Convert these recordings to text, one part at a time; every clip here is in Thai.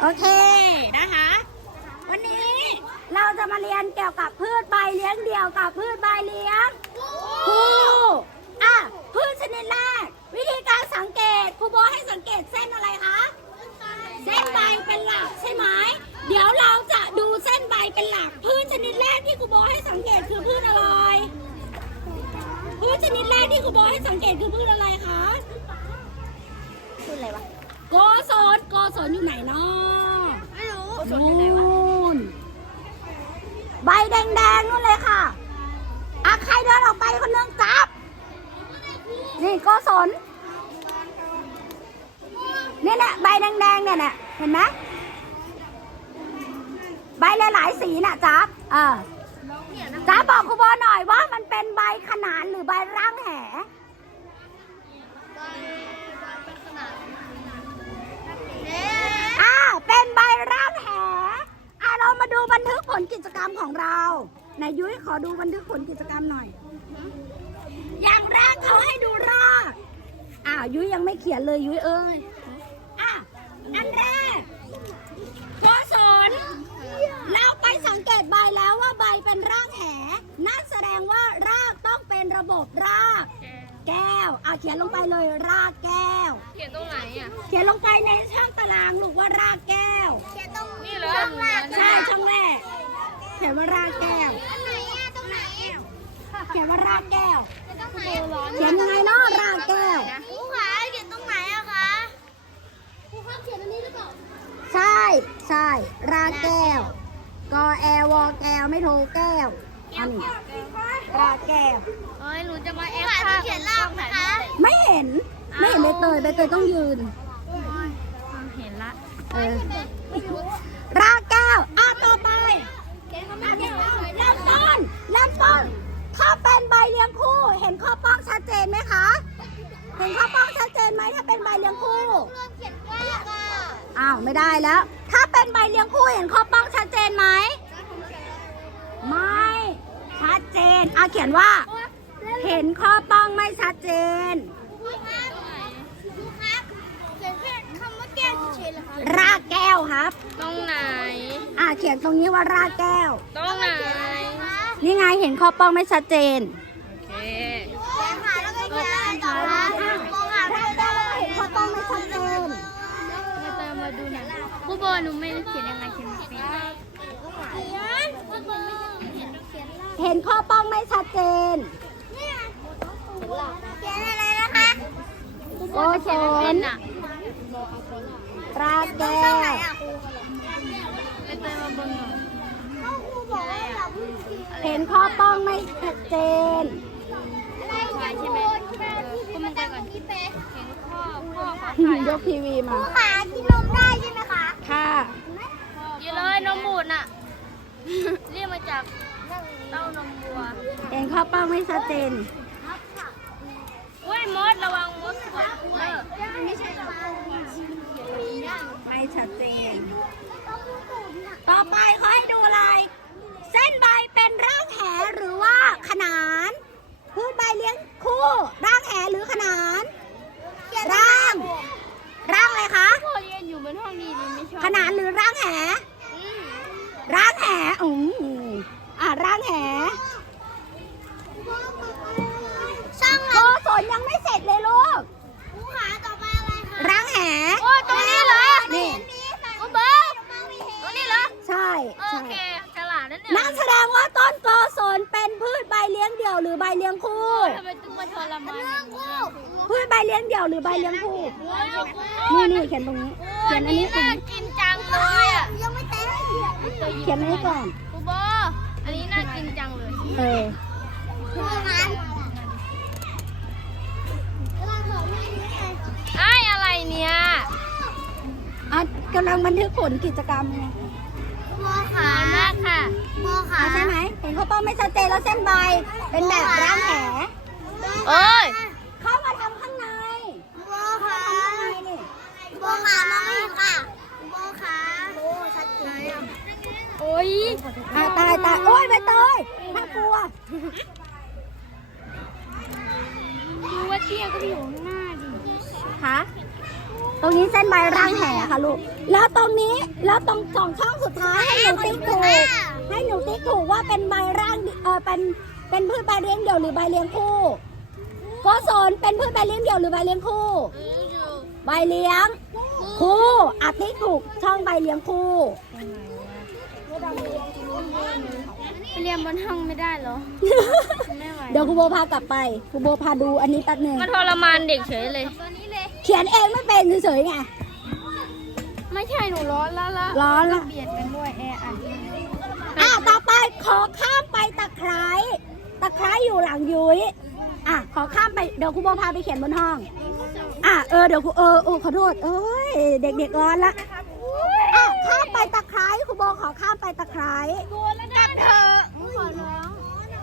โอเคนะคะ วันนี้เราจะมาเรียนเกี่ยวกับพืชใบเลี้ยงเดี่ยวกับพืชใบเลี้ยงคู่อะพืชชนิดแรก วิธีการสังเกตครูโบให้สังเกตเส้นอะไรคะเส้นใบเป็นหลักใช่ไหมเดี๋ยวเราจะดูเส้นใบเป็นหลัก พืชชนิดแรกที่ครูโบให้สังเกตคือพืชอะไรพืชชนิดแรกที่ครูโบให้สังเกตคือพืชอะไรคะพูดอะไรวะโกศลโกศลอยู่ไหนเนาะไม่รู้ นู่นใบแดงๆนู่นเลยค่ะอะใครเดินออกไปคนนึงจับ นี่โกศลนี่แหละใบแดงๆเนี่ยน่ะเห็นไหมใบหลายๆสีน่ะจับ เออจับบอกครูบอหน่อยว่ามันเป็นใบขนานหรือใบร่างแหอ่าเป็นใบร่างแหอ่าเรามาดูบันทึกผ ลกิจกรรมของเราไหนยุ้ยขอดูบันทึกผลกิจกรรมหน่อย อย่างแรกเขาให้ดูรากอ่ายุ้ยยังไม่เขียนเลยยุ้ยเอ้ยอะอันแรกโกศลเราไปสังเกตใบแล้วว่าใบเป็นรากแหนั่นแสดงว่ารากต้องเป็นระบบราก แก้วอะเขียนลงไปเลยรากแก้ว เขียนตรงไหนอะ เขียนลงไปในช่องตารางลูกว่ารากแก้ว เขียนตรงนี่เหรอใช่ช่องแรก เขียนว่ารากแก้วตรงไหนอะตรงไหนอะเขียนว่ารากแก้วตรงไหนเขียนยังไงเนาะรากแก้ว ครูขาเขียนตรงไหนอะคะครูข้ามเขียนอันนี้หรือเปล่าใช่ใช่รากแก้ว กอแอวอแก้วไม่โทรแก้วอันนี้รากแก้ว เอ้ยหนูจะมาแอปค่ะเขียนลากนะคะ ไม่เห็น ไม่เห็นใบเตยใบเตยต้องยืน เห็นละ เออ ราก นไหมคะ เห็นข้อป้องชัดเจนไหมถ้าเป็นใบเลี้ยงคู่เขียนลากอะอ้าวไม่ได้แล้ว ถ้าเป็นใบเลี้ยงคู่เห็นข้อป้องชัดเจนไหม ไม่ ชัดเจนอะเขียนว่า เห็นข้อป้องไม่ชัดเจนครูครับครูครับเขียนแค่คำว่าแก้วเฉยๆเหรอคะรากแก้วครับ ตรงไหน อะเขียนตรงนี้ว่ารากแก้ว ตรงไหน นี่ไงเห็นข้อป้องไม่ชัดเจน โอเค โบหนูไม่รู้เขียนยังไงเขียนไม่เป็นเห็นข้อป้องไม่ชัดเจนเขียนอะไรนะคะโกศลราแก้วไปเติมมาบนหน่อยครูบอกว่าอย่าพึ่งกินเห็นข้อป้องไม่ชัดเจนอะไรเนี่ยใช่ไหมคุณมันไปก่อนเห็นข้อข้อยกทีวีมาขากินนมได้ใช่ไหม คะค่ะ กินเลยนมบูดน่ะ เรียกมาจากเต้านมวัวเห็นข้อป้องไม่ชัดเจนอุ้ยมดระวังมดขวดเออไม่ใช่หรอกไม่ชัดเจน ต่อไปเขาให้ดูอะไรเส้นใบเป็นรากแหหรือว่าขนาน พืชใบเลี้ยงคู่ รากแหหรือขนาน ร่าง ร่างอะไรคะ พ่อเรียนอยู่บนห้องนี้นี่ไม่ชอบ ขนานหรือร่างแห อืม ร่างแหอืมอะร่างแห ช่าง โกศลยังไม่เสร็จเลยลูก ครูขาต่อไปอะไรคะ ร่างแห โอ้ยตรงนี้เหรอ นี่ ครูเบิร์ตรงนี้เหรอ ใช่ โอ ใช่ เคฉลาดนั่นเนี่ย นั่นแสดงว่าต้นโกศลเป็นพืชใบเลี้ยงเดี่ยวหรือใบเลี้ยงคู่ทำไมต้องมาทรมานอย่างนี้พืชใบเลี้ยงเดี่ยวหรือใบเลี้ยงคู่โอ้ยนี่นี่เขียนตรงนี้ เขียนอันนี้ตรงน่านี้กินจังเลยอะยังไม่เต็มเขียนอันนี้ก่อนครูโบอันนี้น่ากินจังเลย เออครูมันไอ้อะไรเนี่ย อะกำลังบันทึกผลกิจกรรมไง โมขานะค่ะโมขาอะใช่ไหมเห็นข้าวต้มไม่ชัดเจนแล้วเส้นใบ เป็นแบบร่างแหเอ้ยเข้ามาทำข้างในโมเข้าขามาทำข้างในนี่โมขามองไม่เห็นค่ะโมขาโมชัดเจนโอ้ยอะตายตายโอ้ยใบเตยน่ากลัวดูว่าเตี้ยก็ไปอยู่ข้างหน้าดิคะตรงนี้เส้นใบร่างแหค่ะ ลูก แล้วตรงนี้ แล้วตรงสองช่องสุดท้ายให้หนูติ๊กถูก ให้หนูติ๊กถูกว่าเป็นใบร่างเออเป็น เป็นพืชใบเลี้ยงเดี่ยวหรือใบเลี้ยงคู่โก็สนเป็นพืชใบเลี้ยงเดี่ยวหรือใบเลี้ยงคู่ ใบเลี้ยง คู่อาติ๊กถูกช่องใบเลี้ยงคู่ ไปเรียนบนห้องไม่ได้เหรอ ไม่ไหว เดี๋ยวครูโบพากลับไปครูโบพาดูอันนี้แป๊บหนึงมาทรมานเด็กเฉยเลย เขียนเองไม่เป็นเฉยๆไง ไม่ใช่หนูร้อนแล้วละร้อนละ เบียดกันด้วยแออัดอะต่อไปขอข้ามไปตะไคร้ตะไคร้อยู่หลังยุ้ยอะขอข้ามไปเดี๋ยวครูโบพาไปเขียนบนห้อง อะเออเดี๋ยวครูเออโอ้ขอโทษเอ้ยเด็กๆร้อนละอะข้ามไปตะไคร้ครูโบขอข้ามไปตะไคร้กันเถอะขอร้อง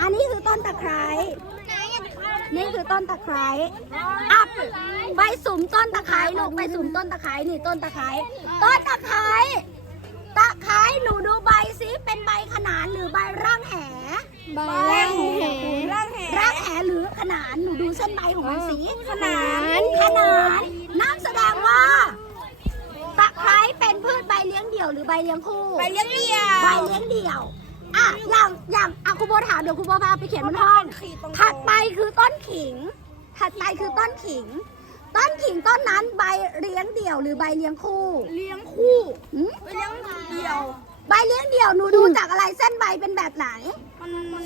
อันนี้คือต้นตะไคร้ นี่คือต้นตะไคร้อะใบสุมต้นตะไคร้ลูกใบสุมต้นตะไคร้นี่ต้นตะไคร้ต้นตะไคร้ตะไคร้หนูดูใบซิเป็นใบขนานหรือใบร่างแหบางแหร่างแหร่างแหหรือขนานหนูดูเส้นใบของมันสีขนานขนานนั่นแสดงว่าตะไคร้เป็นพืชใบเลี้ยงเดี่ยวหรือใบเลี้ยงคู่ไปเลี้ยงเดี่ยวใบเลี้ยงเดี่ยว อะอย่างอย่างอะครูโบถามเดี๋ยวครูโบพาไปเขียนบนห้องถัดไปคือต้นขิง ถัดไปคือต้นขิง ต้นขิงต้นนั้นใบเลี้ยงเดี่ยวหรือใบเลี้ยงคู่เลี้ยงคู่หืมไปเลี้ยงเดี่ยว ใบเลี้ยงเดี่ยวหนูดูจากอะไรเส้นใบเป็นแบบไหน มันมัน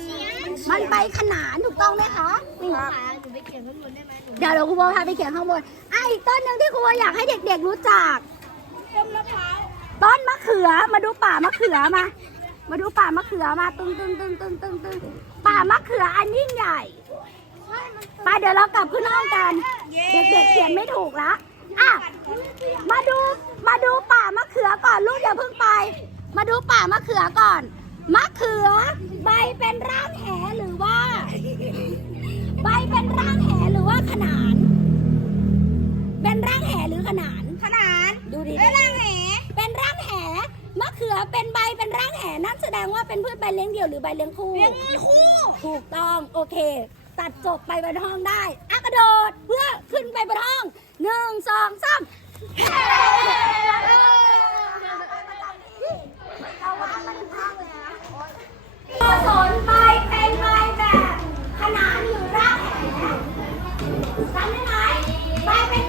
มันใบขนานถูกต้องไหมคะอืมหนูไปเขียนข้างบนได้ไหมหนูเดี๋ยวเดี๋ยวครูโบพาไปเขียนข้างบนอะอีกต้นหนึ่งที่ครูโบอยากให้เด็กๆรู้จัก ต้นมะพร้าวต้นมะเขือมาดูป่ามะเขือมา มาดูป่ามะเขือมาตึงตึงตึงตึงตึงตึงป่ามะเขืออันยิ่งใหญ่ไปเดี๋ยวเรากลับขึ้นห้องกัน เด็กๆเขียนไม่ถูกละอะมาดูมาดูป่ามะเขือก่อนลูกอย่าเพิ่งไป มาดูป่ามะเขือก่อน มะเขือ ใบเป็นร่างแหหรือว่า ใบเป็นร่างแหหรือว่าขนาน เป็นร่างแหหรือขนาน ขนาน ดูดิเป็นร่างแหเป็นร่างแห มะเขือเป็นใบเป็นร่างแหนั่นแสดงว่าเป็นพืชใบเลี้ยงเดี่ยวหรือใบเลี้ยงคู่ เลี้ยงคู่ ถูกต้องโอเค ตัดจบไปบนห้องได้อะกระโดดเพื่อขึ้นไปบนห้องหนึ่งสองสามสนใบเป็นใบแบบขนานหรือรากแหจำได้ไหมใบเป็นแบบใบขน